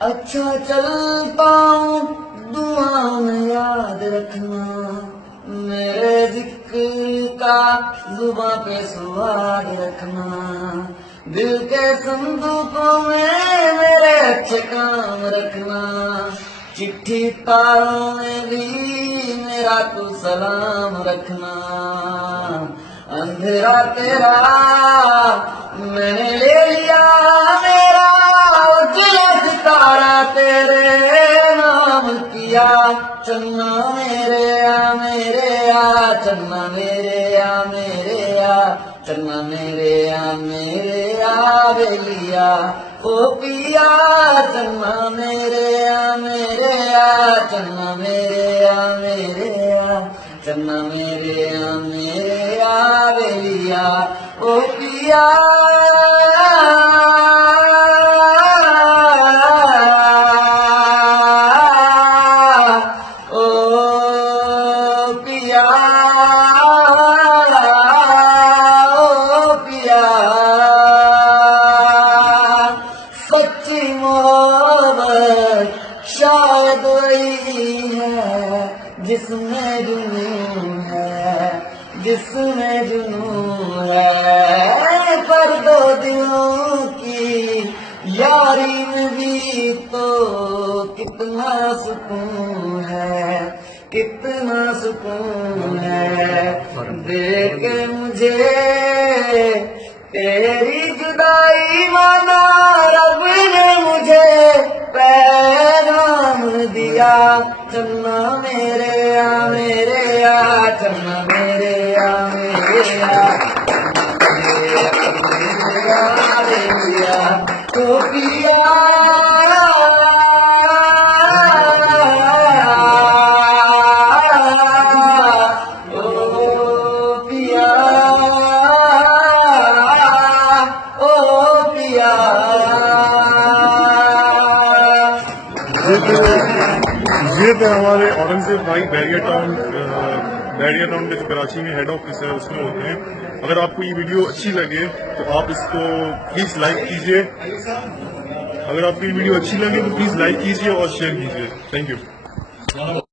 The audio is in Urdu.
اچھا چلتا ہوں دعا میں یاد رکھنا، میرے ذکر کا زباں پہ سواد رکھنا، دل کے صندوقوں میں میرے اچھے کام رکھنا، چٹھی تاروں میں بھی میرا تو سلام رکھنا، اندھیرا تیرا میں نے لے لیا میرا، اجلا ستارہ تیرے نام کیا، چنا میرے چنا میرے چنا میرے بیلیا او پیا، چنا میرے چنا میرے چنا میرے بیلیا او پیا، سچی محبت شاید وہی ہے جس میں جنون ہے، جس میں جنون ہے، پر دو دلوں کی یاری میں بھی تو کتنا سکون ہے، کتنا سکون ہے، دیکھ کے مجھے تیری جدائی مانا، رب نے مجھے پیغام دیا، چنا میرے چنا میرے تو پیا، یہ تھے ہمارے اورنگزیب بھائی بیریا ٹاؤن میں جو کراچی میں ہیڈ آفس ہے اس میں ہوتے ہیں. اگر آپ کو یہ ویڈیو اچھی لگے تو آپ اس کو پلیز لائک کیجیے، اگر آپ کو یہ ویڈیو اچھی لگے تو پلیز لائک کیجیے اور شیئر کیجیے. Thank you.